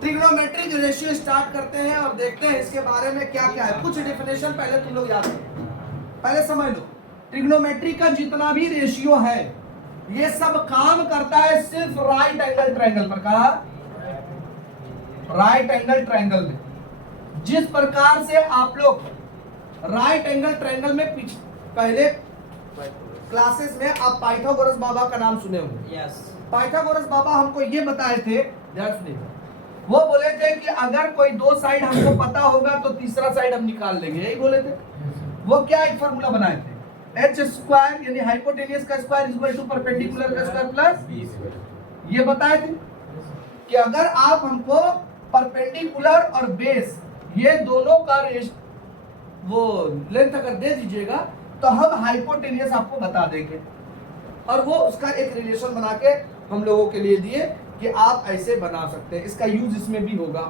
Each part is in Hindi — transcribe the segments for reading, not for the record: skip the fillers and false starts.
ट्रिग्नोमेट्रिक रेशियो स्टार्ट करते हैं और देखते हैं इसके बारे में क्या क्या है। कुछ डेफिनेशन पहले तुम लोग याद करो, पहले समझ लो। ट्रिग्नोमेट्री का जितना भी रेशियो है ये सब काम करता है सिर्फ राइट एंगल ट्रायंगल पर। कहा राइट एंगल ट्रायंगल में। जिस प्रकार से आप लोग राइट एंगल ट्रायंगल में पहले क्लासेस में आप पाइथागोरस बाबा का नाम सुने होंगे। यस। पाइथागोरस बाबा हमको ये बताए थे, ध्यान सुनिए, वो बोले थे कि अगर कोई दो साइड हमको पता होगा तो तीसरा साइड हम निकाल लेंगे, यही बोले थे। वो क्या एक फार्मूला बनाए थे, एच स्क्वायर यानी हाइपोटेनियस का स्क्वायर इक्वल टू परपेंडिकुलर का स्क्वायर प्लस, ये बताए थे कि अगर आप हमको परपेंडिकुलर और बेस ये दोनों का वो लेंथ अगर दे दीजिएगा तो हम हाइपोटेनियस आपको बता देंगे। और वो उसका एक रिलेशन बना के हम लोगों के लिए दिए कि आप ऐसे बना सकते हैं, इसका यूज इसमें भी होगा,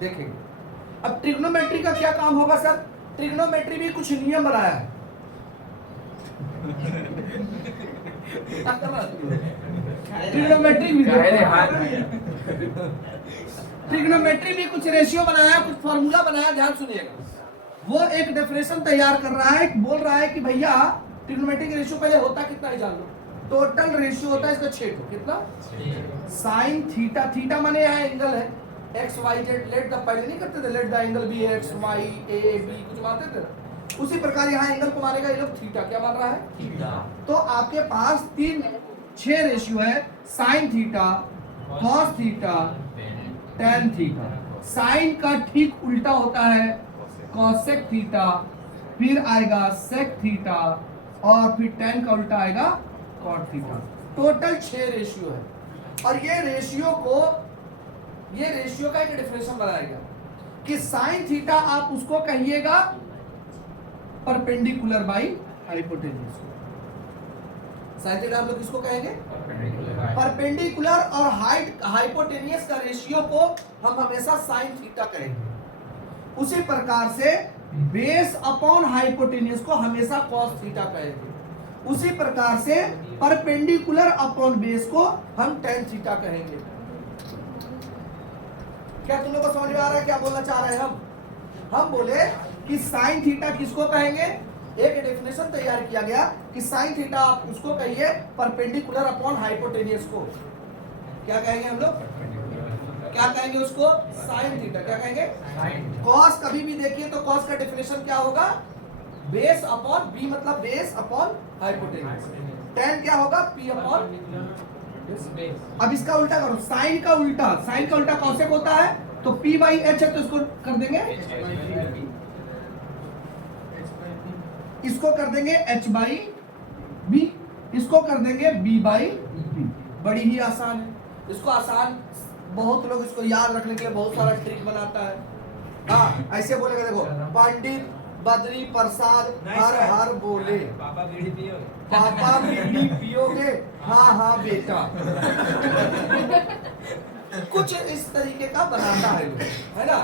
देखेंगे। अब ट्रिग्नोमेट्री का क्या काम होगा सर? ट्रिग्नोमेट्री भी कुछ नियम बनाया है। ट्रिग्नोमेट्री भी कुछ रेशियो बनाया, कुछ फॉर्मूला बनाया, ध्यान सुनिएगा। वो एक डेफिनेशन तैयार कर रहा है, बोल रहा है कि भैया ट्रिग्नोमेट्रिक रेशियो पहले होता कितना है जान लो। टोटल रेशियो होता है इसका 6 कितना, साइन थीटा, थीटा माने यहाँ एंगल है, X Y Z, let the पहले नहीं करते थे, let the angle be X Y A B कुछ मानते थे, उसी प्रकार यहाँ एंगल को मानेगा ये लोग थीटा, क्या मान रहा है थीटा। तो आपके पास 6 रेशियो है, sine theta, cos theta, tan theta. Sine का ठीक उल्टा होता है कॉसेक थीटा, फिर आएगा सेक थीटा और फिर टेन का उल्टा आएगा कॉट थीटा। टोटल 6 रेशियो है। और ये रेशियो का एक डेफिनेशन बनाएगा कि साइन थीटा आप उसको कहिएगा perpendicular by hypotenuse. Sine theta आप लोग किसको कहेंगे? परपेंडिकुलर और हाइपोटेन्यूज का रेशियो को हम हमेशा साइन थीटा कहेंगे। उसी प्रकार से बेस अपॉन हाइपोटेन्यूज को हमेशा कॉस थीटा कहेंगे। उसी प्रकार से परपेंडिकुलर अपॉन बेस को हम टेन थीटा कहेंगे। क्या तुम लोग को समझ में आ रहा है क्या बोलना चाह रहे हैं हम बोले कि साइन थीटा किसको कहेंगे? एक डेफिनेशन तैयार किया गया कि साइन थीटा आप उसको कहिए परपेंडिकुलर अपॉन हाइपोटेन्यूज को। क्या कहेंगे हम लोग? क्या कहेंगे उसको? Sine theta. क्या कहेंगे? कॉस। कभी भी देखिए तो कॉस का डेफिनेशन क्या होगा? बेस अपॉन बी, मतलब बेस अपॉन हाइपोटेन्यूज। टेन क्या होगा? P upon. अब इसका उल्टा करो, साइन का उल्टा, साइन का उल्टा कॉसेक होता है, तो पी बाई एच है तो इसको कर देंगे, इसको कर देंगे एच बाई बी, इसको कर देंगे बी बाई बी। बड़ी ही आसान है। इसको आसान, बहुत लोग इसको याद रखने के लिए बहुत सारा ट्रिक बनाता है। हाँ ऐसे बोलेगा, देखो, पंडित बद्री प्रसाद हर हर बोले, पापा बीड़ी पियोगे? पापा बीड़ी पियोगे? हाँ हाँ बेटा। कुछ इस तरीके का बनाता है, है ना?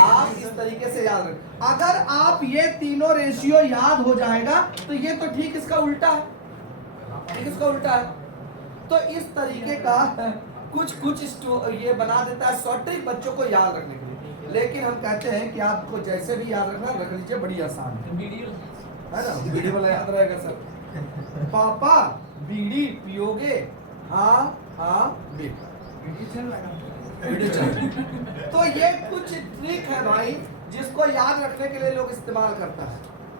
आप इस तरीके से याद रखें। अगर आप ये तीनों रेशियो याद हो जाएगा तो ये तो ठीक इसका उल्टा है, ठीक इसका उल्टा है। तो इस तरीके का कुछ ये बना देता है शॉर्ट ट्रिक बच्चों को याद रखने के लिए। लेकिन हम कहते हैं कि आपको जैसे भी याद रखना रख लीजिए, बड़ी आसान है ना? बीड़ी वाला याद रहेगा सर। पापा बीड़ी पियोगे? हाँ हाँ बेटा। तो ये कुछ ट्रिक है भाई जिसको याद रखने के लिए लोग इस्तेमाल करता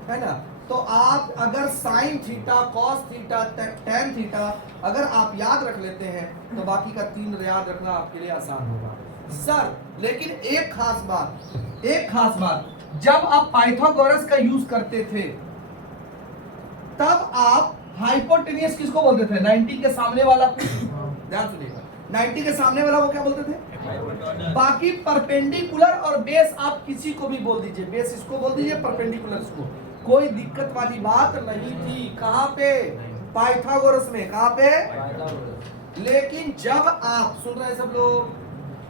है ना? तो आप अगर sine theta, cos theta, tan theta अगर आप याद रख लेते हैं तो बाकी का 3 याद रखना आपके लिए आसान होगा सर। लेकिन एक खास बात, जब आप पाइथागोरस का यूज करते थे तब आप हाइपोटेनियस किसको बोलते थे? 90 के सामने वाला। ध्यान सुनिएगा, 90 के सामने वाला वो क्या बोलते थे? बाकी परपेंडिकुलर और बेस आप किसी को भी बोल दीजिए, बेस इसको बोल दीजिए, परपेंडिकुलर इसको, कोई दिक्कत वाली बात नहीं थी। कहां पे? पाइथागोरस में। कहां पे? लेकिन जब आप सुन रहे हैं सब लोग,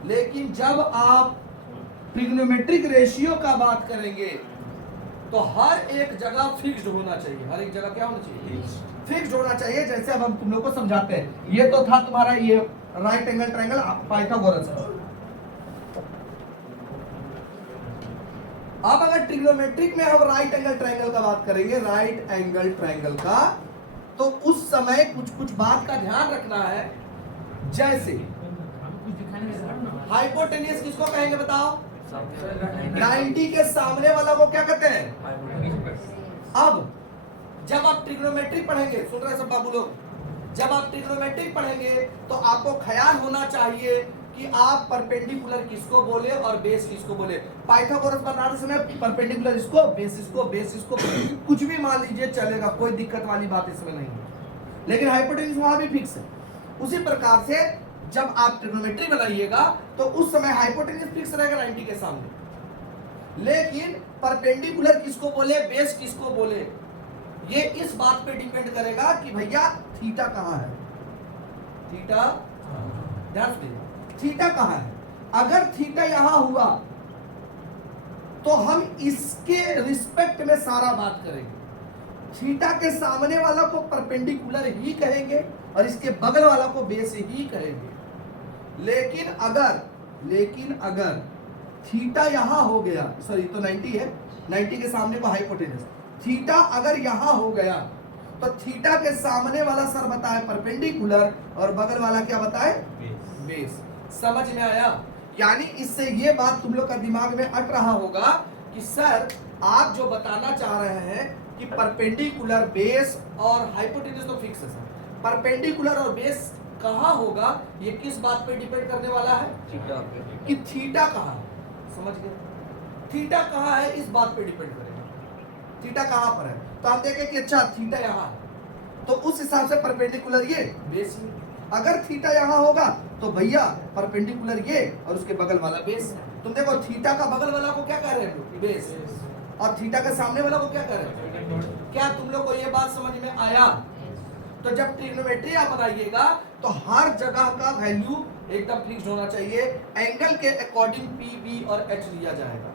लेकिन जब आप ट्रिग्नोमेट्रिक रेशियो का बात करेंगे तो हर एक जगह फिक्स्ड होना चाहिए। हर एक जगह क्या होना चाहिए? फिक्स्ड होना चाहिए। जैसे अब हम तुम लोग को समझाते हैं, ये तो था तुम्हारा ये राइट एंगल ट्रायंगल पाइथागोरस। अब अगर ट्रिग्नोमेट्रिक में हम राइट एंगल ट्रायंगल का बात करेंगे, राइट एंगल ट्रायंगल का, तो उस समय कुछ कुछ बात का ध्यान रखना है। जैसे हाइपोटेन्यूस किसको कहेंगे बताओ? 90 के सामने वाला को क्या कहते हैं? अब जब आप ट्रिग्नोमेट्रिक पढ़ेंगे, सुन रहे सब बाबू लोग, जब आप ट्रिग्नोमेट्रिक पढ़ेंगे तो आपको ख्याल होना चाहिए कि आप परपेंडिकुलर किसको बोले और बेस किसको बोले। पाइथागोरस बनाते समय परपेंडिकुलर इसको, बेस इसको, बेस इसको, कुछ भी मान लीजिए चलेगा, कोई दिक्कत वाली बात इसमें नहीं है। लेकिन हाइपोटेन्यूस वहां भी फिक्स है। उसी प्रकार से जब आप ट्रिग्नोमेट्री बनाइएगा तो उस समय हाइपोटेन्यूस फिक्स रहेगा 90 के सामने, लेकिन परपेंडिकुलर किसको बोले, बेस किसको बोले, ये इस बात पे डिपेंड करेगा कि भैया थीटा कहाँ है। थीटा, ध्यान सुनिए, थीटा कहाँ है। अगर थीटा यहां हुआ तो हम इसके रिस्पेक्ट में सारा बात करेंगे। थीटा के सामने वाला को परपेंडिकुलर ही कहेंगे और इसके बगल वाला को बेस ही कहेंगे। लेकिन अगर थीटा यहां हो गया, सॉरी तो 90 है, 90 के सामने को हाइपोटेन्यूस, थीटा अगर यहां हो गया तो थीटा के सामने वाला सर बताए परपेंडिकुलर और बगल वाला क्या बताए? बेस। समझ में आया? यानी इससे ये बात तुम लोग का दिमाग में अट रहा होगा कि सर आप जो बताना चाह रहे हैं कि परपेंडिकुलर, बेस और हाइपोटेन्यूस तो फिक्स है सर, परपेंडिकुलर और बेस कहाँ होगा ये किस बात पे डिपेंड करने वाला है? थीटा पे। कि थीटा कहाँ है, समझ गए? थीटा कहाँ है इस बात पे डिपेंड करेगा, थीटा कहाँ पर है। तो आप देखें कि अच्छा थीटा यहाँ है तो उस हिसाब से परपेंडिकुलर ये, बेस ये। अगर थीटा यहाँ होगा तो भैया परपेंडिकुलर ये और उसके बगल वाला बेस। तुम देखो थीटा का बगल वाला को क्या कह रहे हैं? बेस। और थीटा के सामने वाला को क्या कह रहे हैं? क्या तुम लोग को ये बात समझ में आया? तो जब ट्रिग्नोमेट्री आप बनाइएगा तो हर जगह का वैल्यू एकदम फिक्स होना चाहिए, एंगल के अकॉर्डिंग पी, बी और एच लिया जाएगा,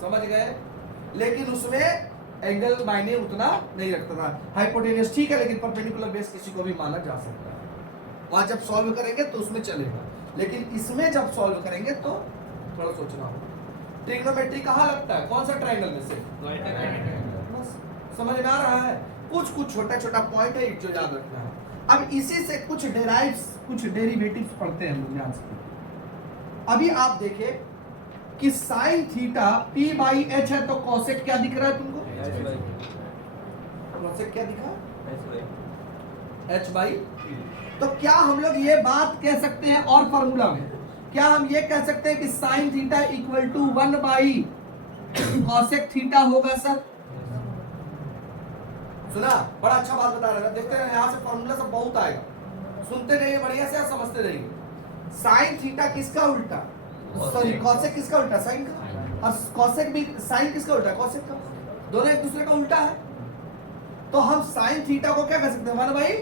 समझ गए? लेकिन उसमें एंगल मायने उतना नहीं रखता था। हाइपोटेन्यूस ठीक है, लेकिन परपेंडिकुलर बेस किसी को भी माना जा सकता है। वहां जब सॉल्व करेंगे तो उसमें चलेगा, लेकिन इसमें जब सॉल्व करेंगे तो थोड़ा सोचना होगा। ट्रिग्नोमेट्री कहाँ लगता है, कौन सा ट्रायंगल में से? बस समझ में आ रहा है? कुछ छोटा छोटा पॉइंट है जो याद रखना है। अब इसी से कुछ डेराइव्स, कुछ डेरिवेटिव्स पढ़ते हैं हम ध्यान से। अभी आप देखें कि sine theta p by H है तो कॉसेक क्या दिख रहा है तुमको? कॉसेक क्या दिखा? h by. तो क्या हम लोग ये बात कह सकते हैं और फॉर्मूला में क्या हम ये कह सकते हैं कि sine theta equal to 1 by cosec theta होगा सर? सुना? बड़ा अच्छा बात बता रहे हैं, देखते हैं यहाँ से फॉर्मूला सब बहुत आएगा, सुनते रहिए बढ़िया से, समझते रहिए। साइन थीटा किसका उल्टा, सॉरी कॉसेक किसका उल्टा? साइन का। और कॉसेक भी साइन किसका उल्टा? कॉसेक का। दोनों एक दूसरे का उल्टा है। तो हम साइन थीटा को क्या कर सकते हैं? 1 बाई,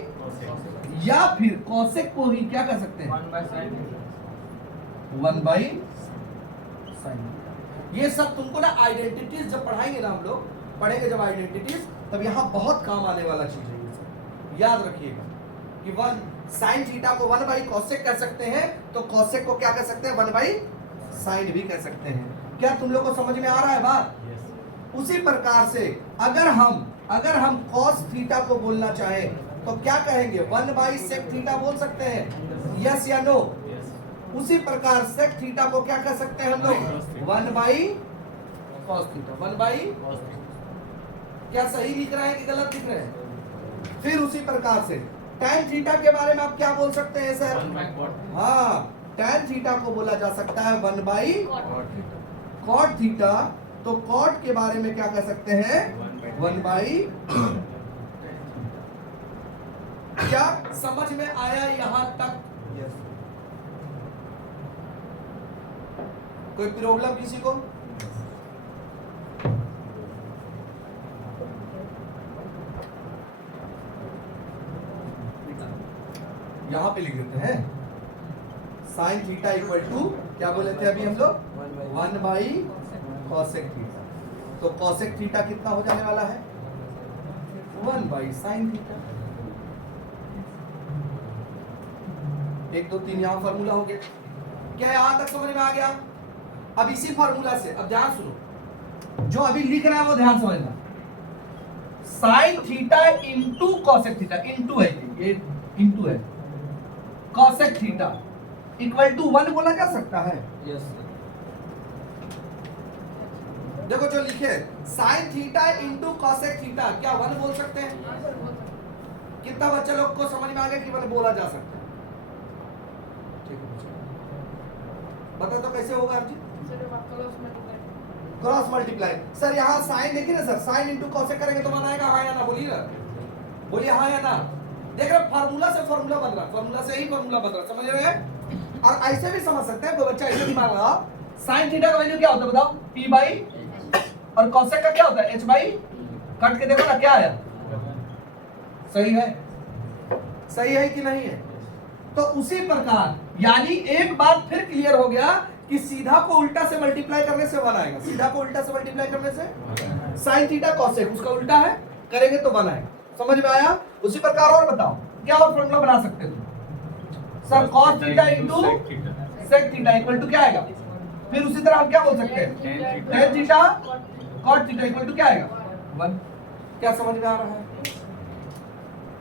या फिर कॉसेक को ही क्या कर सकते हैं? 1 बाई साइन। ये सब तुमको ना आइडेंटिटीज जब पढ़ाएंगे ना, हम लोग पढ़ेंगे जब आइडेंटिटीज, तब यहाँ बहुत काम आने वाला चीज है। ये सब याद रखिएगा कि 1 साइन थीटा को 1 बाई कॉसेक कह सकते हैं, तो कॉसेक को क्या कह सकते हैं? 1 बाई साइन भी कह सकते हैं। क्या तुम लोग को समझ में आ रहा है बात? उसी प्रकार से अगर हम कॉस थीटा को बोलना चाहें तो क्या कहेंगे? 1 बाई सेक थीटा बोल सकते हैं, यस या नो? उसी प्रकार सेक थीटा को क्या कह सकते हैं हम लोग? 1 बाई कॉस थीटा। 1 बाई, क्या सही लिख रहे हैं कि गलत लिख रहे हैं? फिर उसी प्रकार से tan थीटा के बारे में आप क्या बोल सकते हैं सर? हाँ, tan थीटा को बोला जा सकता है 1 बाई कॉट थीटा। तो कॉट के बारे में क्या कह सकते हैं? 1 बाई। क्या समझ में आया यहां तक? कोई प्रॉब्लम किसी को? यहां पे लिख देते हैं साइन थीटा इक्वल टू क्या बोले थे अभी हम लोग? 1 बाई कॉसेक थीटा। तो कॉसेक थीटा कितना हो जाने वाला है? 1 बाई साइन थीटा। 1 2 3 यहां फॉर्मूला हो गया। क्या यहां तक समझ में आ गया? अब इसी फॉर्मूला से अब ध्यान सुनो, जो अभी लिख रहा है वो ध्यान समझना, sine theta into cosec theta, into है ये इंटू है, कॉसेक थीटा इक्वल टू 1 बोला जा सकता है। यस देखो जो लिखे sine theta into cosec theta, क्या 1 बोल सकते हैं? कितना बच्चे लोग को समझ में आ गया कि 1 बोला जा सकता है? ठीक है, बता तो कैसे होगा अर्जी? Cross multiply. सर यहाँ साइन देखिए ना सर, साइन इंटू कॉसेक करेंगे तो 1 आएगा, हाँ या ना? बोलिए ना, बोलिए हाँ या ना। देख रहे फार्मूला से फार्मूला बन रहा, फार्मूला से ही फार्मूला बन रहा, समझ रहे हैं? और ऐसे भी समझ सकते हैं, कोई बच्चा ऐसे भी मांग रहा, साइन थीटा का वैल्यू क्या होता है बताओ? p बाई, और कॉसेक का क्या होता है? h by. कट के देखो ना क्या आया, सही है? सही है कि नहीं है? तो उसी प्रकार यानी एक बात फिर क्लियर हो गया कि सीधा को उल्टा से मल्टीप्लाई करने से 1 आएगा, सीधा को उल्टा से मल्टीप्लाई करने से साइन थीटा कॉसेक उसका उल्टा है, करेंगे तो 1 आएगा। समझ में आया? उसी प्रकार और बताओ क्या और फॉर्मूला बना सकते हो? Sir cos theta into sec theta equal to क्या आएगा? फिर उसी तरह हम क्या बोल सकते हैं? tan theta cot theta equal to क्या आएगा? 1। क्या समझ में आ रहा है?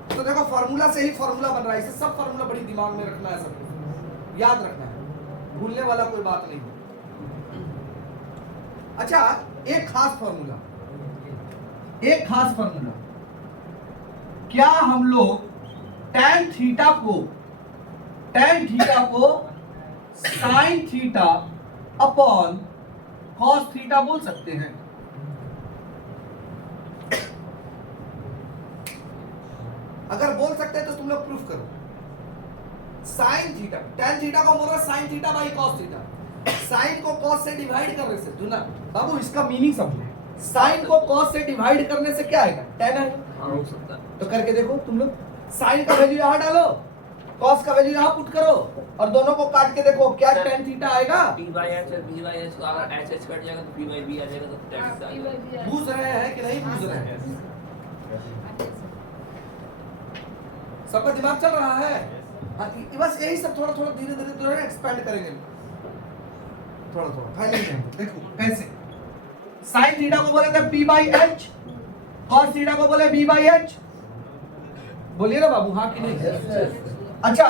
तो देखो फार्मूला से ही फार्मूला बन रहा है, इसे सब फार्मूला बड़ी दिमाग में रखना है, सब याद रखना है, भूलने वाला कोई बात नहीं। अच्छा एक खास फार्मूला, एक खास फार्मूला, क्या हम लोग tan थीटा को sin theta upon cos theta बोल सकते हैं? अगर बोल सकते हैं तो तुम लोग प्रूफ करो। sin थीटा, tan थीटा को बोल रहा है sin theta by cos theta, sin को cos से डिवाइड करने से, सुना बाबू इसका मीनिंग समझो, sin को cos से डिवाइड करने से क्या आएगा? tan आएगा। हो सकता है। तो करके देखो तुम लोग, साइन का वैल्यू यहाँ डालो, कॉस का वैल्यू यहाँ पुट करो, और दोनों को काट के देखो क्या tan थीटा आएगा? p बाई h और b बाई h को अगर h h कट जाएगा तो p बाई b आ जाएगा, तो tan थीटा आ जाएगा। बूझ रहे हैं कि नहीं बूझ रहे हैं? सबका दिमाग चल रहा है? हाँ, बस यही सब थोड़ा थोड़ा धीरे धीरे धीरे एक्सपेंड करेंगे, थोड़ा थोड़ा फाइनल में। देखो कैसे साइन थीटा को बोले थे p by h, cos theta को बोले b बाई h, बोलिए ना बाबू हाँ कि नहीं? अच्छा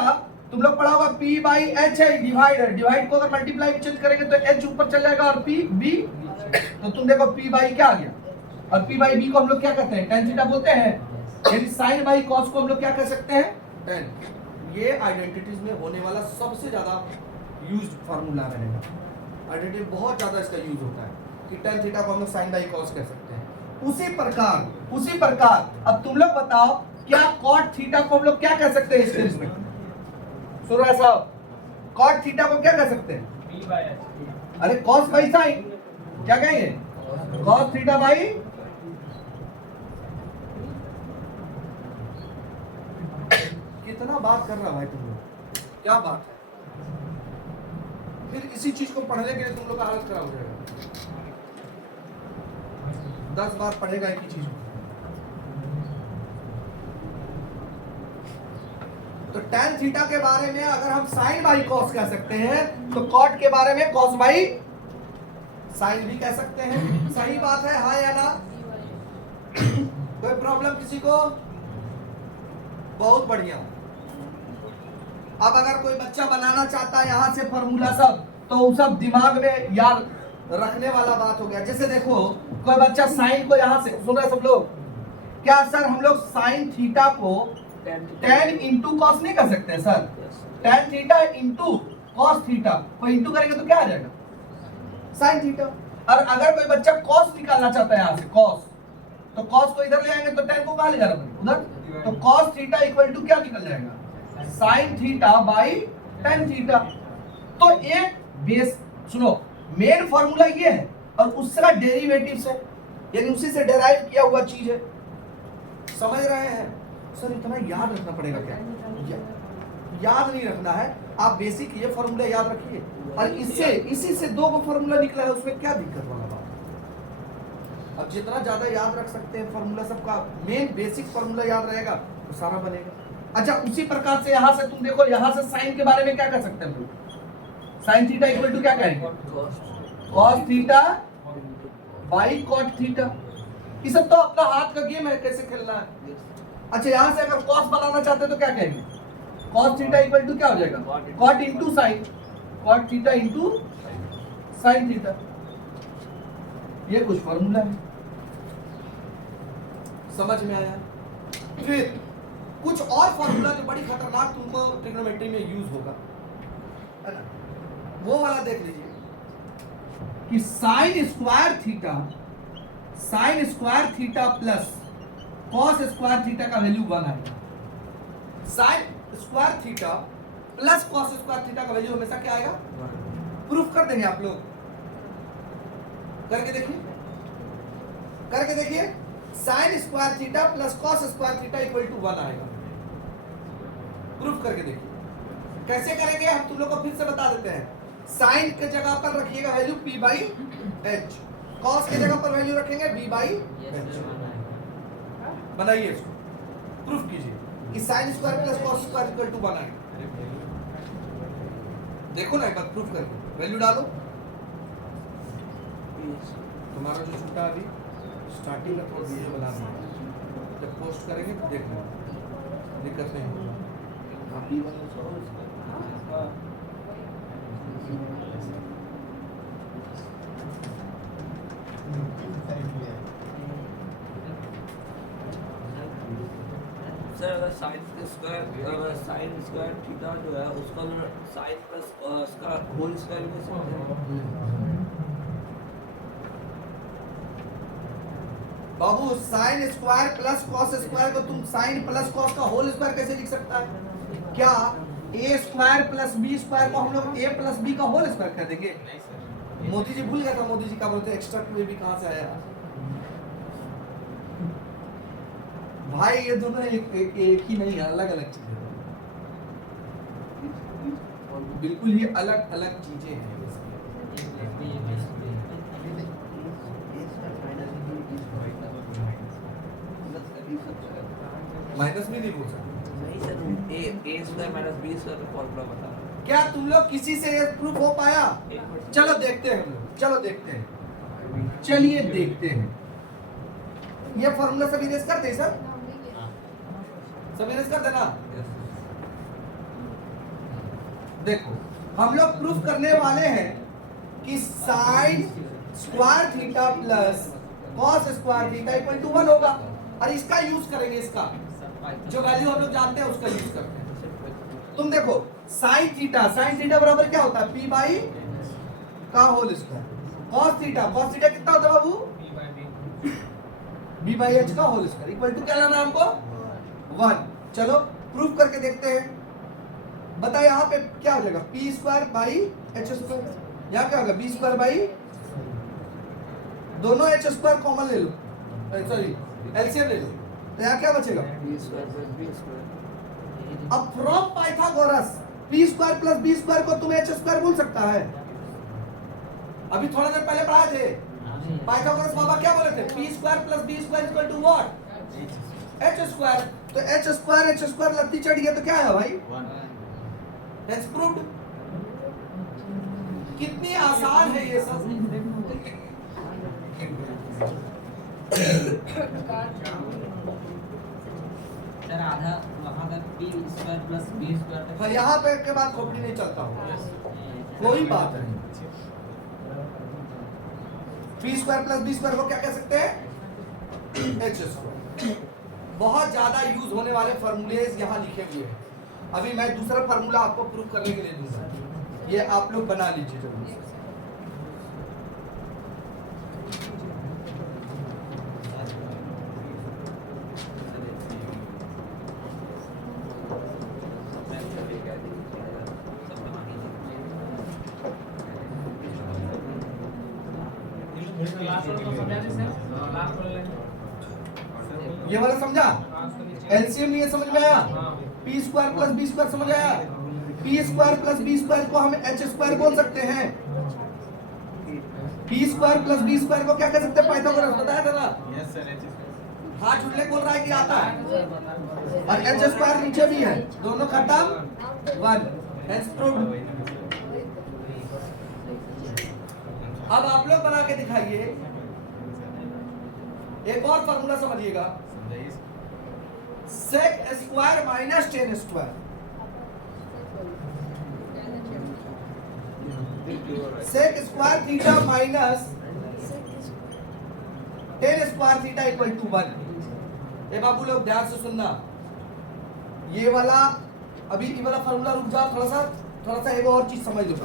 तुम लोग पढ़ा होगा p बाई h है डिवाइड है, डिवाइड को अगर मल्टीप्लाई चेंज करेंगे तो h ऊपर चल जाएगा और p b, तो तुम देखो p बाई क्या आ गया, और p बाई b को हम लोग क्या कहते हैं? tan थीटा बोलते हैं। यानी sin बाई cos को हम लोग क्या कह सकते हैं? tan। ये आइडेंटिटीज में होने वाला सबसे ज्यादा यूज्ड फार्मूला रहेगा, आइडेंटिटी बहुत ज्यादा इसका यूज होता है कि tan थीटा को हम लोग sin बाई cos कह सकते हैं। उसी प्रकार अब तुम लोग बताओ क्या cot थीटा को हम लोग क्या कह सकते हैं? इस केस में सुनो ऐसा, cot थीटा को क्या कह सकते हैं? p by h। अरे cos बाई sin, क्या कहेंगे? cos थीटा बाई, कितना बात कर रहा भाई तुम लोग, क्या बात है? फिर इसी चीज को पढ़ने के लिए तुम लोग का हालत खराब हो जाएगा, 10 बार पढ़ेगा एक ही चीज को। तो tan थीटा के बारे में अगर हम sin बाई cos कह सकते हैं, तो cot के बारे में cos बाई sin भी कह सकते हैं। सही बात है हाँ या ना? कोई प्रॉब्लम किसी को? बहुत बढ़िया। अब अगर कोई बच्चा बनाना चाहता है यहाँ से फॉर्मूला सब, तो वो सब दिमाग में याद रखने वाला बात हो गया। जैसे देखो कोई बच्चा साइन को यहाँ से, सुन रहे सब लोग, क्या सर हम लोग साइन थीटा को tan इंटू कॉस नहीं कर सकते हैं sir? tan theta into cos theta को इंटू करेंगे तो क्या आ जाएगा? Sine theta. और अगर कोई बच्चा कॉस निकालना चाहता है यहाँ से, कॉस, तो कॉस को इधर ले आएंगे तो tan को कहाँ ले जाना पड़ेगा? उधर। तो कॉस थीटा इक्वल टू क्या निकल जाएगा? Sine theta by tan theta. तो एक बेस, सुनो, मेन फॉर्मूला ये है और उसका डेरिवेटिव है, यानी उसी से डेराइव किया हुआ चीज है। समझ रहे हैं? सर इतना याद रखना पड़ेगा क्या? याद नहीं रखना है, आप बेसिक ये फॉर्मूला याद रखिए, और इसी से 2 फॉर्मूला निकला है, उसमें क्या दिक्कत वाला बात? अब जितना ज्यादा याद रख सकते हैं फॉर्मूला, सबका मेन बेसिक फॉर्मूला याद रहेगा तो सारा बनेगा। अच्छा उसी प्रकार से यहाँ से तुम देखो, यहाँ से साइन के बारे में क्या कर सकते हैं? साइन थीटा इक्वल टू क्या कहेंगे? Cos theta by cot theta. ये सब तो अपना हाथ का गेम है, कैसे खेलना है। अच्छा यहां से अगर कॉस बनाना चाहते हैं तो क्या कहेंगे, कॉस थीटा इक्वल टू क्या हो जाएगा, cot into sine, cot theta into sine theta. ये कुछ फॉर्मूला है, समझ में आया। फिर कुछ और फॉर्मूला जो बड़ी खतरनाक तुमको ट्रिग्नोमेट्री में यूज होगा, है ना, वो वाला देख लीजिए कि sine square theta plus cos square theta का वैल्यू 1 आएगा। Sine square theta plus cos square theta का वैल्यू हमेशा क्या आएगा, प्रूफ कर देंगे आप लोग, करके देखिए sine square theta plus cos square theta equal to 1 आएगा। प्रूफ करके देखिए कैसे करेंगे, हम तुम लोग को फिर से बता देते हैं। साइन के जगह पर रखिएगा value p by H, cos के जगह पर वैल्यू रखेंगे v बाई एच। बनाइए इसको, प्रूफ कीजिए कि sine square plus cos square equal to 1 आएगा। देखो ना एक बार प्रूफ करके, वैल्यू डालो। तुम्हारा जो छूटा अभी स्टार्टिंग का थोड़ा वीडियो बना दो, जब पोस्ट करेंगे तो देख लो, दिक्कत नहीं होगी। सर अगर साइन स्क्वायर थीटा जो है उसका साइन प्लस उसका होल स्क्वायर में से बाबू sine square plus cos square को तुम साइन प्लस कॉस का होल स्क्वायर कैसे लिख सकता है? क्या A square plus B square को हम लोग ए प्लस बी का होल स्क्वायर कर देंगे? मोदी जी भूल गया था, मोदी जी का बोलते एक्स्ट्रा टू ए बी कहां से आया? भाई ये दोनों एक ही नहीं है, अलग अलग चीजें हैं, बिल्कुल ही अलग अलग चीजें हैं। माइनस में नहीं पूछा, नहीं सर, ए स्क्वायर माइनस बी स्क्वायर का फॉर्मूला बता। क्या तुम लोग किसी से ये प्रूफ हो पाया? चलो देखते हैं हम लोग, चलो देखते हैं, चलिए देखते हैं। ये फॉर्मूला सभी रेस कर दे सर, सभी रेस कर देना। देखो हम लोग प्रूफ करने वाले हैं कि sine square theta plus cos square theta equal to 1 होगा, और इसका यूज करेंगे, इसका जो वैल्यू हम लोग जानते हैं उसका यूज करते हैं। तुम देखो साइन थीटा बराबर क्या होता है, p बाई का होल स्क्वायर, कॉस थीटा कितना होता है बाबू, b बाई h का होल स्क्वायर इक्वल टू क्या लाना है हमको, 1। चलो प्रूफ करके देखते हैं। बताओ यहाँ पे क्या हो जाएगा, p square by h square, यहाँ क्या होगा b स्क्वायर बाई, दोनों h स्क्वायर कॉमन ले लो, सॉरी एलसीएम ले लो, तो यहाँ क्या बचेगा, अब from Pythagoras p square plus b square को तुम h स्क्वायर बोल सकता है? अभी थोड़ा देर पहले पढ़ाए थे, पाइथागोरस बाबा क्या बोले थे, p square plus b square equal to what, h square. तो h स्क्वायर लत्ती चढ़ गया तो क्या है भाई, 1। Hence proved। कितनी आसान है ये सब। सर आधा वहां का p square plus b square तक, हाँ यहाँ पे के बाद खोपड़ी नहीं चलता हो, कोई बात नहीं। p square plus b square को क्या कह सकते हैं, h स्क्वायर। बहुत ज्यादा यूज होने वाले फॉर्मूले यहाँ लिखे हुए हैं। अभी मैं दूसरा फॉर्मूला आपको प्रूफ करने के लिए दूंगा, ये आप लोग बना लीजिए जरूर। ये वाला समझा, एलसीएम ये समझ में आया, p square plus b square समझ आया, p square plus b square को हम h स्क्वायर बोल सकते हैं, p square plus b square को क्या कह सकते हैं, पाइथागोरस बताया था ना। यस सर, हाँ झुल्ले बोल रहा है कि आता है, और h स्क्वायर नीचे भी है, दोनों खत्म 1। Hence proved. अब आप लोग बना के दिखाइए एक और फॉर्मूला समझिएगा, sec square minus tan square, sec square theta minus tan square theta equal to 1। ये बाबू लोग ध्यान से सुनना, ये वाला अभी ये वाला फॉर्मूला रुक जाओ, थोड़ा सा एक और चीज समझ लो।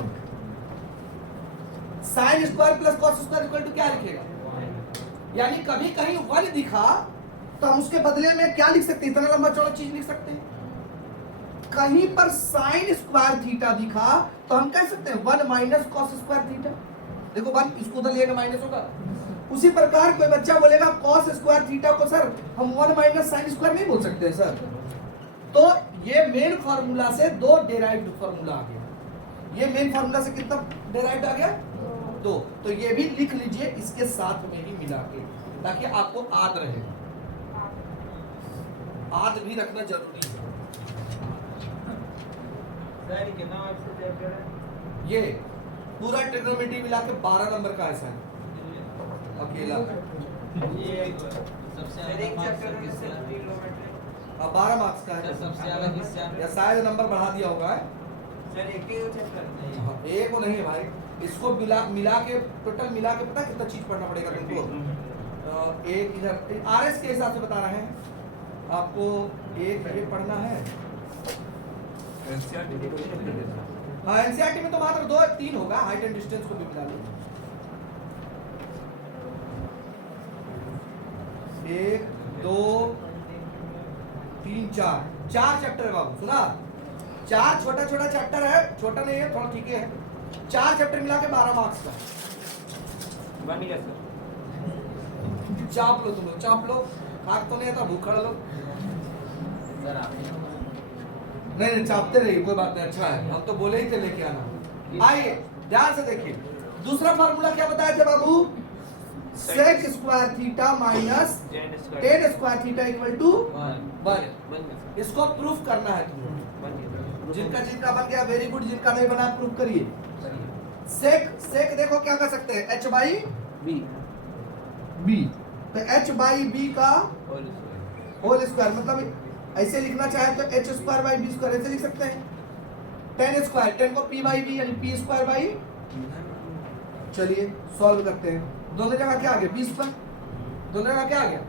Sine square plus cos square equal to क्या लिखेगा, यानी कभी कहीं 1 दिखा तो हम उसके बदले में क्या लिख सकते हैं, इतना लंबा चौड़ा चीज लिख सकते हैं। कहीं पर साइन स्क्वायर थीटा दिखा तो हम कह सकते हैं 1 माइनस कॉस स्क्वायर थीटा। देखो 1 इसको उधर लेगा माइनस होगा। उसी प्रकार कोई बच्चा बोलेगा कॉस स्क्वायर थीटा को सर हम 1 माइनस साइन स्क्वायर नहीं बोल सकते सर। तो ये मेन फार्मूला से 2 डेराइव्ड फार्मूला आ गया। ये मेन फार्मूला से कितना डेराइव्ड आ गया, 2। तो ये भी लिख लीजिए इसके साथ में ही मिला के, ताकि आपको याद रहे। याद भी रखना जरूरी है। ये पूरा ट्रिग्नोमेट्री मिला के 12 नंबर का ऐसा है अकेला। सबसे अलग मार्क्स किसका है? अब 12 मार्क्स का है, सबसे अलग हिस्सा या शायद नंबर बढ़ा दिया होगा है? सर एक ही चैप्टर एक को नहीं है भाई, इसको मिला के टोटल मिला के पता कितना चीज पढ़ना पड़ेगा तुमको। एक इधर आरएस के हिसाब से बता रहे हैं आपको, एक ये पढ़ना है। हाँ एनसीईआरटी में तो मात्र 2-3 होगा, हाइट एंड डिस्टेंस को भी मिला लो। 1 2 3 4 चैप्टर है बाबू, सुना? 4 छोटा छोटा चैप्टर है, छोटा नहीं है थोड़ा ठीक है। 4 चैप्टर मिला के 12 मार्क्स का। बनिए सर, चाप लो, तुम लोग चाप लो, खाक तो नहीं आता, भूखा लो। नहीं चापते रहिए, कोई बात नहीं, अच्छा है। हम तो बोले ही थे लेके आना। आइए ध्यान से देखिए, दूसरा फार्मूला क्या बताया थे बाबू, sec square theta minus tan square theta equal to 1। इसको प्रूफ करना है तुम्हें। जिनका बन गया वेरी गुड, जिनका नहीं बना प्रूफ करिए। सेक देखो क्या कर सकते हैं, h बाई बी, तो h बाई बी का होल स्क्वायर, मतलब ऐसे लिखना चाहे तो h square by B square ऐसे लिख सकते हैं। 10 स्क्वायर, 10 को p बाई बी यानी p स्क्वायर बाई, चलिए सॉल्व करते हैं। दोनों जगह क्या आ गया, b स्क्वायर, दोनों जगह क्या आ गया।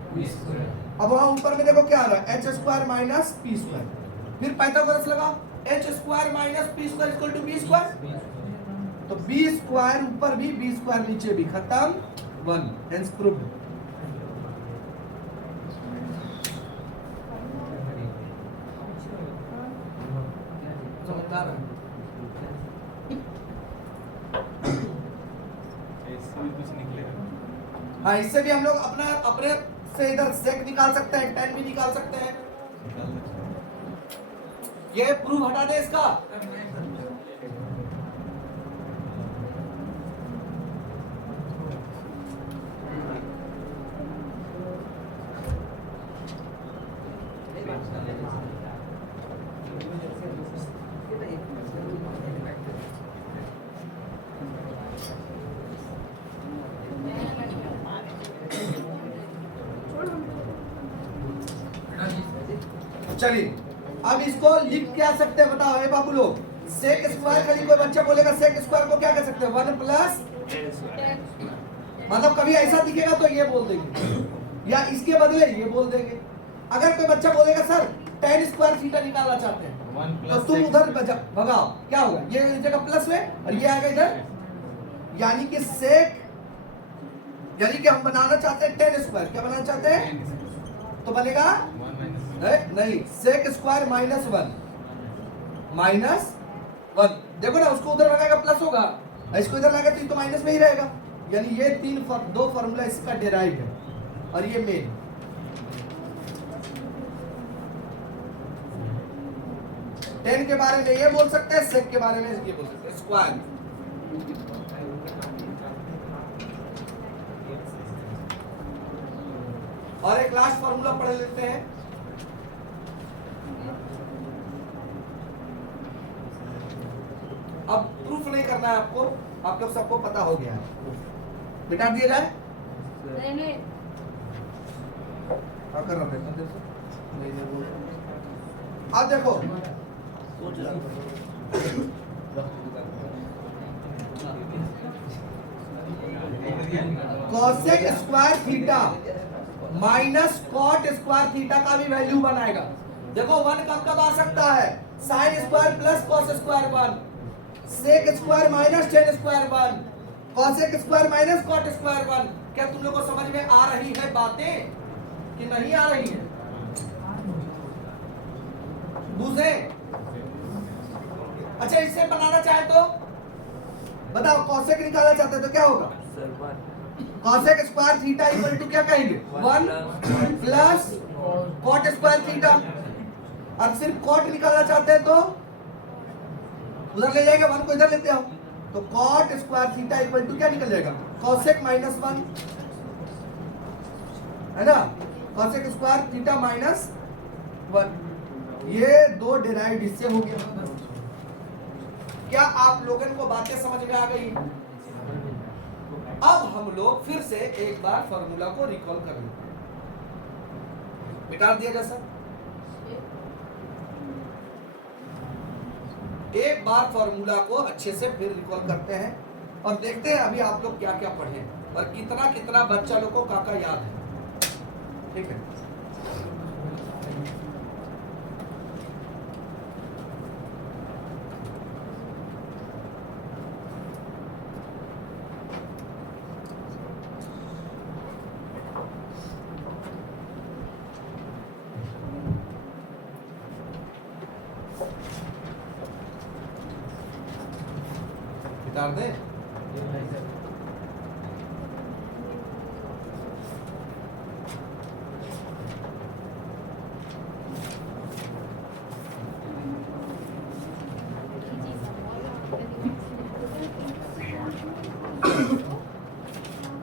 अब वहां ऊपर में देखो क्या आ रहा है, h square minus p square, फिर पाइथागोरस लगा, h square minus p square equal to b square. तो b स्क्वायर ऊपर भी, b स्क्वायर नीचे भी, खत्म 1, हेंस प्रूव्ड। समझदार है। हाँ इससे भी हम लोग अपने से इधर सेक निकाल सकते हैं, 10 भी निकाल सकते हैं। ये प्रूफ हटा दे इसका। चलिए अब इसको लिख क्या सकते हैं बताओ, ये बाबू लोग। सेक स्क्वायर, खाली कोई बच्चा बोलेगा सेक स्क्वायर को क्या कह सकते हैं, 1 प्लस, मतलब कभी ऐसा दिखेगा तो ये बोल देंगे, या इसके बदले ये बोल देंगे। अगर कोई बच्चा बोलेगा सर tan स्क्वायर थीटा निकालना चाहते हैं, तो तुम उधर भगाओ, क्या होगा, ये इस जगह प्लस में और ये आएगा इधर, यानी कि सेक, यानी कि हम बनाना चाहते हैं tan स्क्वायर, क्या बनाना चाहते हैं, तो बनेगा नहीं, सेक स्क्वायर माइनस 1, देखो ना उसको उधर लगाएगा प्लस होगा, इसको इधर लगाएगा तो ये तो माइनस में ही रहेगा। यानी ये 2 फॉर्मूला इसका डेराइव है और ये मेन। टेन के बारे में ये बोल सकते हैं, सेक के बारे में ये बोल सकते हैं, स्क्वायर। और एक लास्ट फॉर्मूला पढ़ लेते हैं। अब प्रूफ नहीं करना है आपको, आप लोग सबको पता हो गया है, मिटा दिया जाए। क्या कर रहा था इतना देर से? नहीं बोल रहा। अब देखो सोच रहा cosec square theta minus cot square theta का भी वैल्यू बनाएगा। देखो 1 कब कब आ सकता है? Sine square plus cos square 1, sec square minus tan square 1, cosec square minus cot square 1। क्या तुम लोग को समझ में आ रही है बातें कि नहीं आ रही है? बुझे? अच्छा इससे बनाना चाहे तो बताओ, कॉसेक निकालना चाहते हैं तो क्या होगा? Cosec square theta equal to क्या कहेंगे? 1 प्लस कॉट स्क्वायर थीटा। अब सिर्फ कॉट निकालना चाहते हैं तो उधर ले जाएंगे, 1 को इधर लेते हो तो cot square theta equal to क्या निकल जाएगा? कॉसेक माइनस 1 है ना, कॉसेक स्क्वायर थीटा माइनस 1। ये दो डिराइव्ड इससे हो गया। क्या आप लोगों को बातें समझ में आ गई? अब हम लोग फिर से एक बार फॉर्मूला को रिकॉल कर लेते हैं। मिटा दिया जैसा एक बार फॉर्मूला को अच्छे से फिर रिकॉल करते हैं और देखते हैं अभी आप लोग क्या क्या पढ़े और कितना कितना बच्चा लोग को काका याद है। ठीक है, मिटा दे।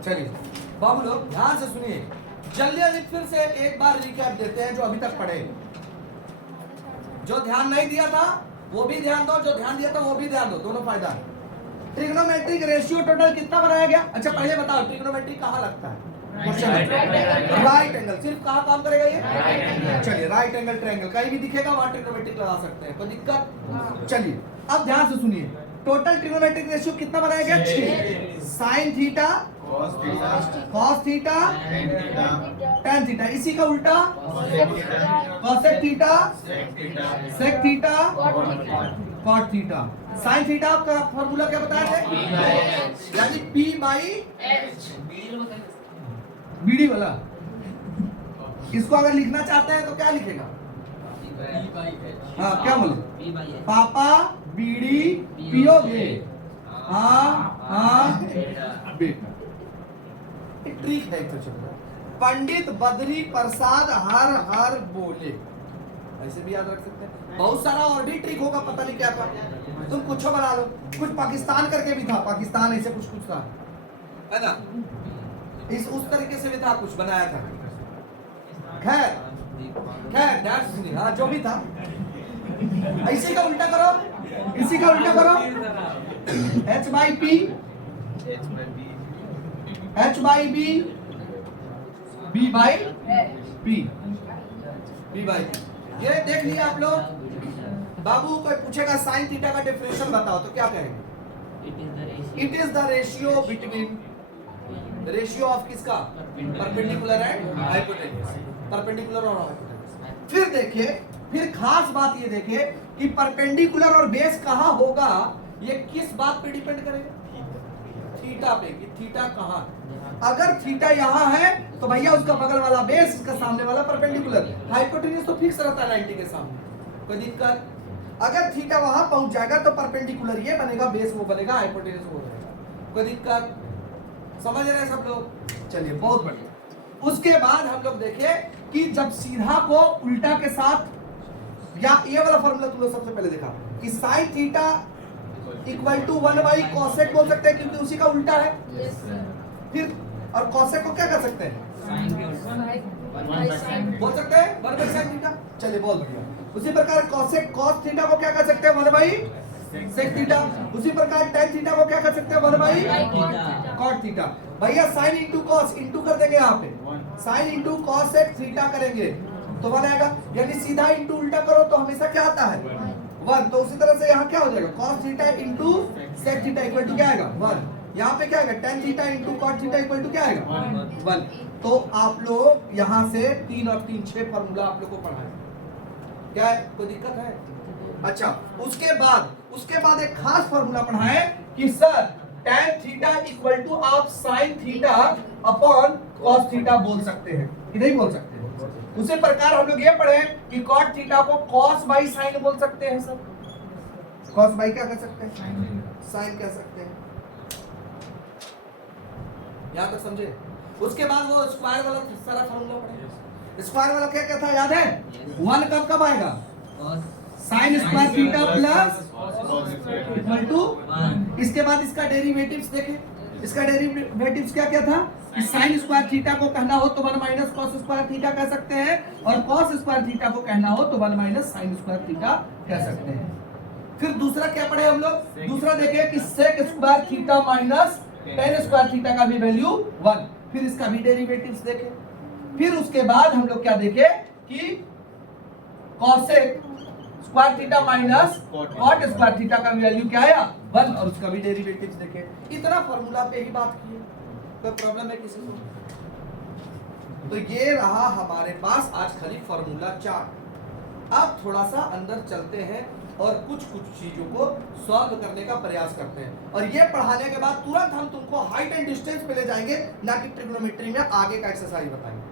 चलिए बाबू लोग ध्यान से सुनिए, जल्दी जल्दी फिर से एक बार रिकैप देते हैं जो अभी तक पढ़े। जो ध्यान नहीं दिया था वो भी ध्यान दो, जो ध्यान दिया था वो भी ध्यान दो, दोनों फायदा है। ट्रिग्नोमेट्रिक रेशियो टोटल कितना बनाया गया? अच्छा पहले बताओ ट्रिग्नोमेट्रिक कहाँ लगता है? Right angle. सिर्फ कहाँ काम करेगा ये? चलिए राइट एंगल ट्रायंगल कहीं भी दिखेगा वहां ट्रिग्नोमेट्रिक लगा सकते हैं, कोई दिक्कत? चलिए अब ध्यान से सुनिए, टोटल ट्रिग्नोमेट्रिक रेशियो कितना बनाया गया? 6। Sine theta cos theta tan theta, इसी का उल्टा cosec theta sec theta cot theta. Sine theta का फॉर्मूला क्या बताया थे? यानी P बाई बीडी वाला। इसको अगर लिखना चाहते हैं तो क्या लिखेगा? हाँ क्या बोले? पापा बीड़ी पियोगे? हाँ बेटा। एक ट्रिक है तो चलो, पंडित बद्री प्रसाद हर हर बोले, ऐसे भी याद रख सकते हैं। बहुत सारा और भी ट्रिक होगा, पता नहीं क्या था, तुम कुछ बना लो। कुछ पाकिस्तान करके भी था, पाकिस्तान ऐसे कुछ कुछ था है ना, इस उस तरीके से भी था, कुछ बनाया था। खैर खैर ध्यान से सुनिए, हाँ जो भी था इसी का उल्टा करो, इसी का उल्टा करो। H by P H by B B by P B by P। ये देख लिया आप लोग। बाबू कोई पूछेगा साइन थीटा का डेफिनेशन बताओ तो क्या कहेंगे? It is the ratio between, ratio of किसका? परपेंडिकुलर एंड हाइपोटेन्यूज, परपेंडिकुलर और हाइपोटेन्यूज। फिर देखिए, फिर खास बात ये देखिए कि परपेंडिकुलर और बेस कहाँ होगा, ये किस बात पे डिपेंड करेगा? थीटा पे, कि थीटा कहाँ है। अगर थीटा यहाँ है तो भैया उसका बगल वाला बेस, इसका सामने वाला परपेंडिकुलर। हाइपोटेन्यूज तो फिक्स रहता है 90 के सामने, कोई दिक्कत? अगर थीटा वहां पहुंच जाएगा तो परपेंडिकुलर ये बनेगा, बेस वो बनेगा, हाइपोटेन्यूज वो बनेगा, कोई दिक्कत? समझ रहे हैं सब लोग? चलिए बहुत बढ़िया। उसके बाद हम लोग देखे कि जब सीधा को उल्टा के साथ, या ये वाला फॉर्मूला तुम लोग सबसे पहले देखा कि sine theta equal to 1 by cosec बोल सकते हैं क्योंकि उसी का उल्टा है। फिर और कॉसेक को क्या कर सकते हैं? बोल सकते हैं 1 बाई साइन थीटा। चलिए बहुत बढ़िया। उसी प्रकार कॉसेक कॉस थीटा को क्या कर सकते हैं? 1 बाई सेक थीटा। उसी प्रकार टेन थीटा को क्या कर सकते हैं 1 बाई कॉट थीटा। भैया साइन इंटू कॉस इंटू कर देंगे यहाँ पे, sine into cos sec theta करेंगे तो 1 आएगा, यानी सीधा इंटू उल्टा करो तो हमेशा क्या आता है 1। तो उसी तरह से यहाँ क्या हो जाएगा cos theta into sec theta equal to क्या आएगा 1। यहाँ पे क्या आएगा tan theta into cot theta equal to क्या आएगा 1। तो आप लोग यहाँ से 3 और 3 6 फार्मूला आप लोग को पढ़ा है, क्या है कोई दिक्कत है? अच्छा उसके बाद एक खास फार्मूला पढ़ा है कि sir tan theta equal to आप sin theta upon cos theta बोल सकते हैं कि नहीं बोल सकते हैं? उसी प्रकार हम लोग ये पढ़े कि cot थीटा को cos बाई sin बोल सकते हैं सर, cos बाई क्या कह सकते हैं sin कह सकते हैं, यहां तक समझे? उसके बाद वो स्क्वायर वाला सारा फार्मूला पढ़े। स्क्वायर वाला क्या क्या था याद है? 1 कब आएगा sine square theta plus equal to. इसके बाद इसका डेरिवेटिव्स देखें, इसका डेरिवेटिव्स क्या क्या था कि साइन स्क्वायर थीटा को कहना हो तो 1 माइनस कॉस स्क्वायर थीटा कह सकते हैं, और कॉस स्क्वायर थीटा को कहना हो तो 1 माइनस साइन स्क्वायर थीटा कह सकते हैं। फिर दूसरा क्या पढ़े हम लोग? दूसरा देखे कि sec square theta minus tan square theta का भी वैल्यू 1, फिर इसका भी डेरिवेटिव्स देखे। फिर उसके बाद हम लोग क्या देखे कि cosec square theta minus cot square theta का वैल्यू क्या आया 1, और उसका भी डेरिवेटिव्स देखे। इतना फार्मूला पे ही बात की है, कोई प्रॉब्लम है किसी को? तो ये रहा हमारे पास आज खाली फार्मूला 4। अब थोड़ा सा अंदर चलते हैं और कुछ चीजों को सॉल्व करने का प्रयास करते हैं, और ये पढ़ाने के बाद तुरंत हम तुमको हाइट एंड डिस्टेंस पे ले जाएंगे, ना कि ट्रिग्नोमेट्री में आगे का एक्सरसाइज बताएंगे।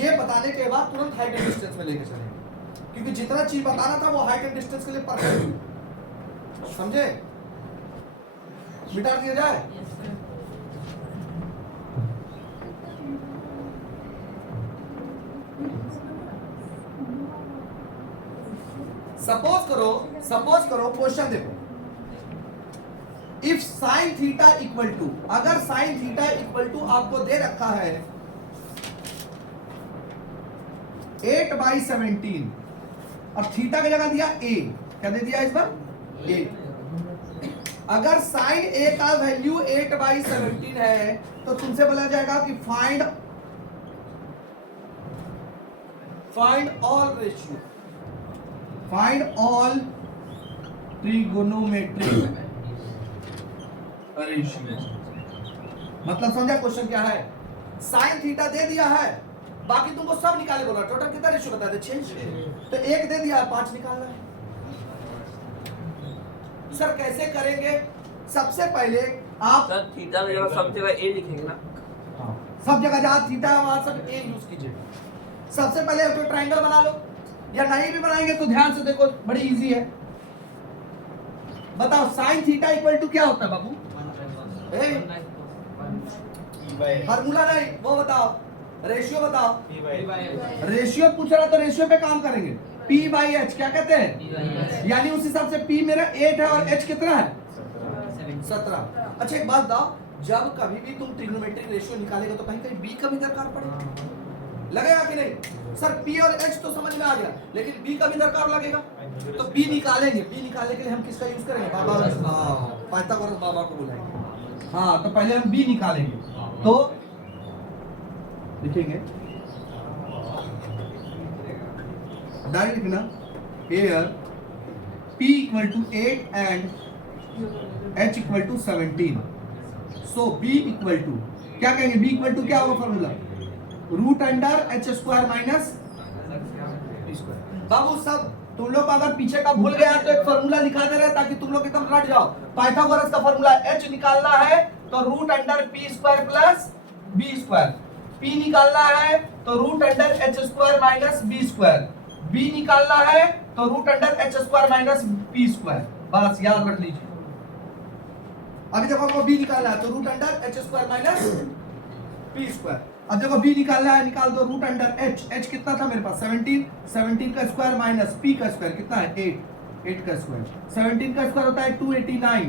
ये बताने के बाद तुरंत हाइट एंड डिस्टेंस में लेके चलेंगे, क्योंकि जितना चीज बताना था वो हाइट एंड डिस्टेंस के लिए परफेक्ट, समझे? मिटा दिया जाए। सपोज करो क्वेश्चन देखो, if sine theta equal to, अगर साइन थीटा इक्वल टू आपको दे रखा है 8/17 और थीटा की जगह दिया a, क्या दे दिया इस बार a। अगर साइन a का वैल्यू 8/17 है तो तुमसे बोला जाएगा कि find all ratio, find all trigonometric ratio. मतलब समझा क्वेश्चन क्या है? साइन थीटा दे दिया है, बाकी तुमको सब निकाले बोला, टोटल कितना रेशियो बता दे 6, तो 1 दे दिया 5 निकालना है। सर कैसे करेंगे? सबसे पहले आप सर थीटा में जगह सब जगह ए लिखेंगे ना, सब जगह जहां थीटा है वहां सब ए यूज कीजिएगा। सबसे पहले तो ट्रायंगल बना लो, या नहीं भी बनाएंगे तो ध्यान से देखो, बड़ी इजी है। बताओ साइन थीटा इक्वल टू क्या होता है बाबू? फार्मूला नहीं, वो बताओ, रेशियो बताओ। रेशियो पूछ रहा तो रेशियो पे काम करेंगे। P/H क्या कहते हैं? यानी उस हिसाब से P मेरा 8 है और H कितना है 17। अच्छा एक बात बताओ, जब कभी भी तुम ट्रिग्नोमेट्रिक रेशियो निकालेगा तो कहीं कहीं B का भी दरकार पड़ेगा, लगेगा कि नहीं? सर P और H तो समझ में आ गया, लेकिन B का भी दरकार लगेगा, तो B निकालेंगे। B निकालने के लिए हम किसका यूज करेंगे? पाइथागोरस बाबा को बुलाएंगे। हाँ, तो पहले हम B निकालेंगे, तो लिखेंगे डायरेक्ट लिखना, here P equal to 8 and H equal to 17, so B equal to क्या कहेंगे? B equal to क्या होगा formula? Root under H square minus T square. बाबू सब तुम लोग अगर पीछे का भूल गया तो एक फॉर्मूला लिखा दे रहे ताकि तुम लोग एकदम रट जाओ। पाइथागोरस का फॉर्मूला H निकालना है तो root under P square plus B square, P निकालना है तो root under H square minus B square, B निकालना है तो root under H square minus P square. बस याद रख लीजिए। अभी देखो आपको B निकालना है तो root under H square minus P square. अब देखो B निकालना है, निकाल दो रूट अंडर H कितना था मेरे पास 17 का स्क्वायर माइनस P का स्क्वायर कितना है 8 का स्क्वायर, 17 का स्क्वायर होता है 289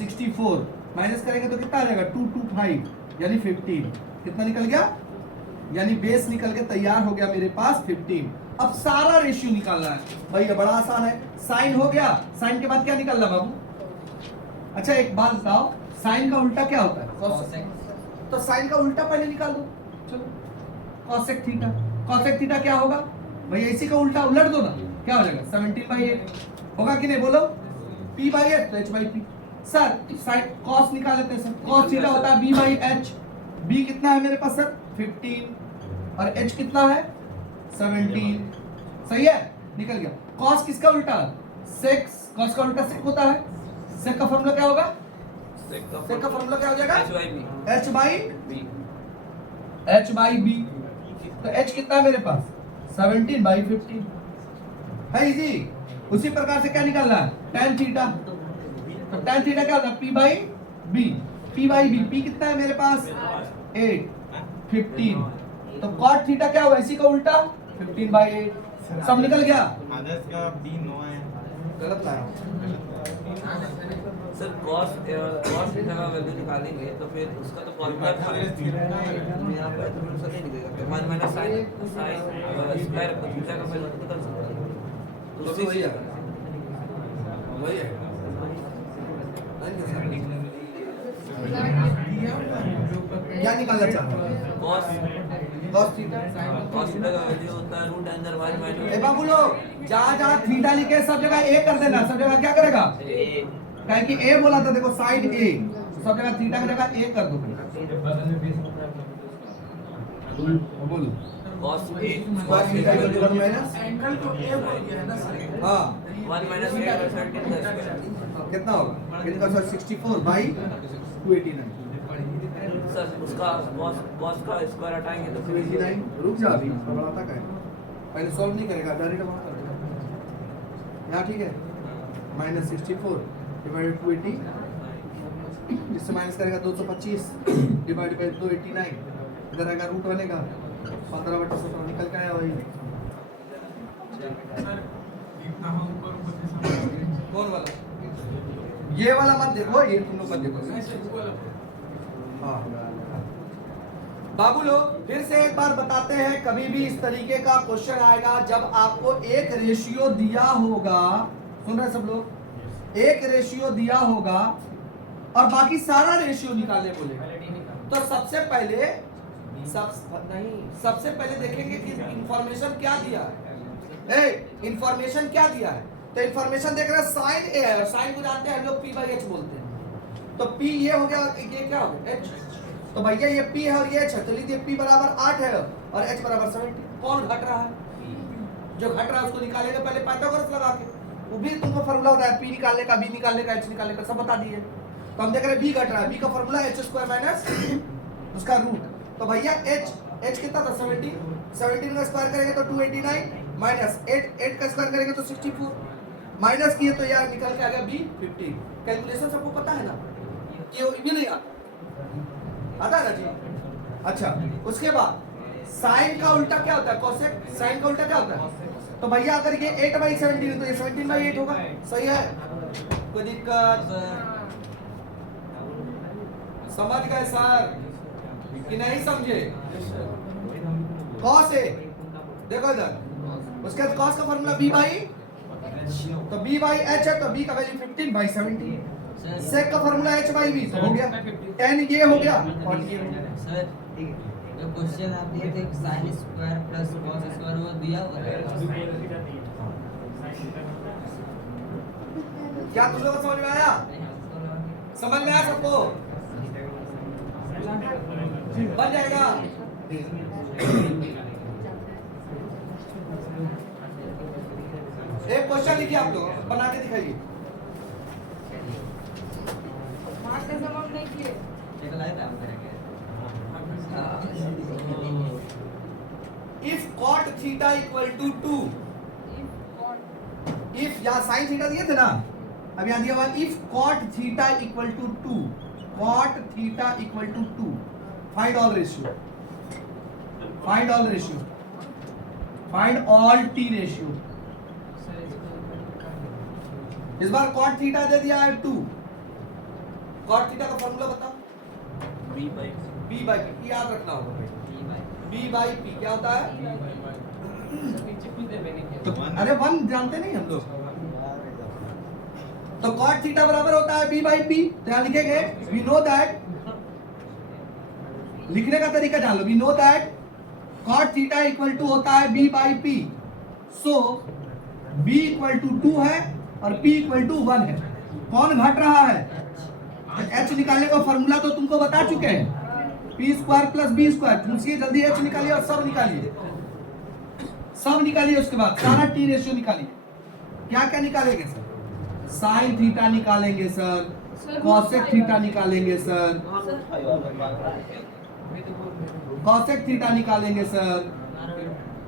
64 माइनस करेंगे तो कितना आ जाएगा 225 यानी 15। कितना निकल गया? यानी बेस निकल के तैयार हो गया मेरे पास 15। अब सारा रेशियो निकालना है भैया, बड़ा आसान है। साइन हो गया, साइन के बाद क्या निकलना बाबू? अच्छा एक बात बताओ, साइन का उल्टा क्या होता है? cosec तो साइन का उल्टा पहले निकाल दो, चलो cosec थीटा। cosec थीटा क्या होगा भैया? इसी का उल्टा उलट दो ना, क्या हो जाएगा? 17/8 होगा कि नहीं बोलो? p/8 तो h/p। सर साइन cos निकाल लेते हैं सर, cos थीटा होता है b/h। b कितना है मेरे पास सर? 15 और h कितना है? 17। सही है, निकल गया। cos किसका उल्टा? sec। cos का उल्टा sec होता है। sec का फॉर्मूला क्या होगा? sec का फॉर्मूला क्या हो जाएगा? h/b। तो h कितना है मेरे पास? 17/15 है इजी। उसी प्रकार से क्या निकालना है? tan theta. तो tan थीटा क्या होता है? p/b। p/b p कितना है मेरे पास? 8 15। तो cot थीटा क्या होगा? इसी का उल्टा 15/8। सब निकल गया। आदर्श का बी 9 है। गलत लाया। सर cos थीटा का वैल्यू निकालेंगे तो फिर उसका तो फॉर्मूला था यहाँ पे, तो फिर उसका नहीं निकलेगा। 1 माइनस sin स्क्वायर थीटा का वैल्यू तो बदल सकता है। तो वही है, वही है। क्या निकालना चाह रहा है? cos theta. cos थीटा का वैल्यू होता है रूट अंदर 1 माइनस ए बाबू लोग, जहाँ जहाँ थीटा लिखे सब जगह ए कर देना, सब जगह क्या करेगा? क्या कि ए बोला था, देखो साइड ए, सब जगह थीटा की जगह ए कर दो। बोलो cos a cos थीटा की वैल्यू माइनस एंगल को ए बोल दिया है ना सर। हाँ 1 माइनस 8 17 का स्क्वायर। कितना होगा? इनका सर 64/289। सर उसका cos का स्क्वायर हटाएंगे तो फिर 289 रुक जा, अभी बढ़ाता का है, पहले सॉल्व नहीं करेगा, डायरेक्ट वहां कर देगा यहाँ, ठीक है? -64/280, इससे माइनस करेगा 225 डिवाइड बाय 289, इधर आएगा रूट बनेगा 15/17 निकल के आया वही। कौन वाला? ये वाला मत देखो, ये तुम लोग मत देखो। हाँ बाबू लोग फिर से एक बार बताते हैं, कभी भी इस तरीके का क्वेश्चन आएगा जब आपको एक रेशियो दिया होगा, सुन रहे सब लोग? एक रेशियो दिया होगा और बाकी सारा रेशियो निकालने बोलेगा, तो सबसे पहले सबसे पहले देखेंगे कि इंफॉर्मेशन क्या दिया है। इंफॉर्मेशन क्या दिया है? तो इंफॉर्मेशन देख रहे हैं साइन ए है, और साइन को जानते हैं हम लोग p/h बोलते हैं। तो p ये हो गया, ये क्या हो गया? h। तो भैया ये p है और ये h है, तो लीजिए p बराबर 8 है और h बराबर 70। कौन घट रहा है? जो घट रहा है उसको निकालेंगे पहले पाइथागोरस लगा के। वो भी तुमको फार्मूला होता है, p निकालने का, b निकालने का, h निकालने का, सब बता दिए। तो हम देख रहे हैं b घट रहा है, b का फार्मूला h² माइनस उसका रूट। तो भैया h कितना था? 17 का स्क्वायर करेंगे तो 289 माइनस 8 का स्क्वायर करेंगे तो 64, माइनस किए तो यार निकल के आ गया b 15। कैलकुलेशन सबको पता है ना? ये भी नहीं आता है ना जी? अच्छा उसके बाद साइन का उल्टा क्या होता है? कोसेक। साइन का उल्टा क्या होता है? तो भैया अगर ये 8/17 है तो ये 17/8 होगा। सही है, कोई दिक्कत? समझ गए सर कि नहीं समझे? कॉस है, देखो इधर, उसके बाद कॉस का फॉर्मूला b/h, तो b/h है तो b का वैल्यू 15/17। सेक का फॉर्मूला h/v, तो हो गया tan, ये हो गया और ये हो गया। सर जो क्वेश्चन आप दिए थे sin square plus cos square वो दिया हुआ है। क्या तुम लोगों को समझ में आया? समझ में आया सबको? बन जाएगा। एक क्वेश्चन लिखिए आप लोग, बना के दिखाइए। एक लाइव काम करेंगे। If cot theta equal to 2, if यहाँ sin theta दिए थे ना, अब यहाँ दिया हुआ if cot theta equal to 2, cot theta equal to 2, find all ratio, find all ratio, find all t ratio। इस बार cot theta दे दिया है 2, cot theta का फॉर्मूला बताओ। b/p याद रखना होगा। b/p क्या होता है? तो अरे 1 जानते नहीं हम लोग? तो cot थीटा बराबर होता है b by p, तो यहाँ लिखेंगे we know that, लिखने का तरीका जान लो, we know that cot theta equal to होता है b by p, so b equal to 2 है और p इक्वल टू 1 है। कौन घट रहा है? h निकालने का फॉर्मूला तो तुमको बता चुके हैं, p square plus b square. तुमसे जल्दी h निकालिए और सब निकालिए, सब निकालिए, उसके बाद सारा t रेशियो निकालिए। क्या क्या निकालेंगे सर? साइन थीटा निकालेंगे सर, कॉसेक थीटा निकालेंगे सर, कॉसेक थीटा निकालेंगे सर,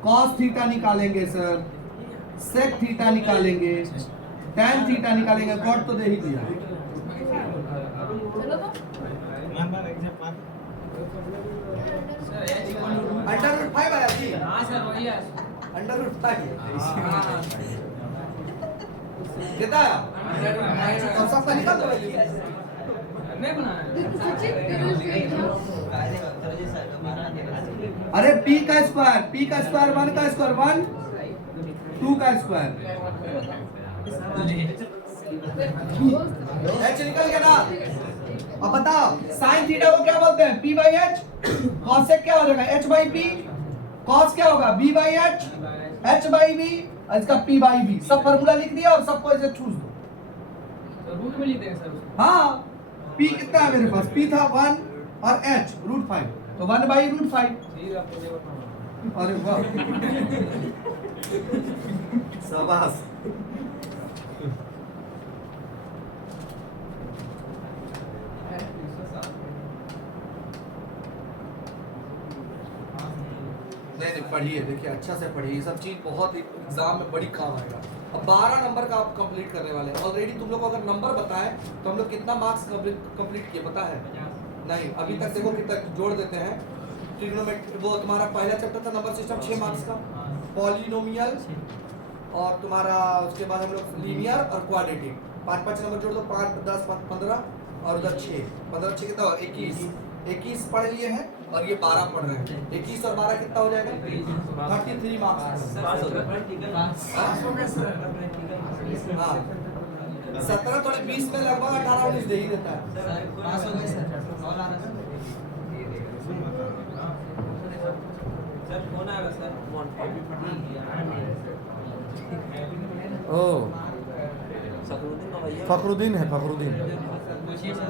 कॉस थीटा निकालेंगे सर, सेक थीटा निकालेंगे, टैन थीटा निकालेंगे। कॉट तो दे ही दिया। अंडर रूट 5 आया जी, हाँ सर वही है। अंडर रूट 5 कितना आया? और सबका निकाल दो वैल्यू। मैं बनाया अरे p का स्क्वायर, p का स्क्वायर 1 का स्क्वायर 1, 2 का स्क्वायर, h निकल गया ना। अब बताओ साइन थीटा को क्या बोलते हैं? p by h। कॉसेक क्या हो जाएगा? h by p। कॉस क्या होगा? b by h, h by b, और इसका p by b। सब फार्मूला लिख दिया और सबको ऐसे चूज दो। तो रूट में लिखते हैं सर उसको। हाँ, p कितना है मेरे पास? p था 1 और h रूट 5, तो 1 by रूट 5। ठीक है आपको ये बताना। अरे वाह, शाबाश। नहीं पढ़िए, देखिए अच्छा से पढ़िए, ये सब चीज बहुत एग्जाम में बड़ी काम आएगा। अब 12 नंबर का आप कंप्लीट करने वाले हैं। ऑलरेडी तुम लोग को अगर नंबर बताएं तो हम लोग कितना मार्क्स कंप्लीट किए पता है? नहीं, अभी तक देखो कितना जोड़ देते हैं। ट्रिग्नोमेट्री वो तुम्हारा पहला चैप्टर था नंबर सिस्टम 6 मार्क्स का, पॉलिनोमियल, और तुम्हारा उसके बाद हम लोग लीनियर और क्वाड्रेटिक। 5 नंबर जोड़ दो, 5 10 15 और उधर 6 15 6 कितना? 21 पढ़ लिए हैं और ये 12 पढ़ रहे हैं। 21 और 12 कितना हो जाएगा? 33 मार्क्स। पास हो गया। हाँ, 17 थोड़े 20 में लगभग 18-19 दे ही देता है। सर पास हो गए सर। कॉल आ रहा है सर फोन आएगा सर। ओ फखरुद्दीन का भैया। फखरुद्दीन है, फखरुद्दीन। पूछिए सर।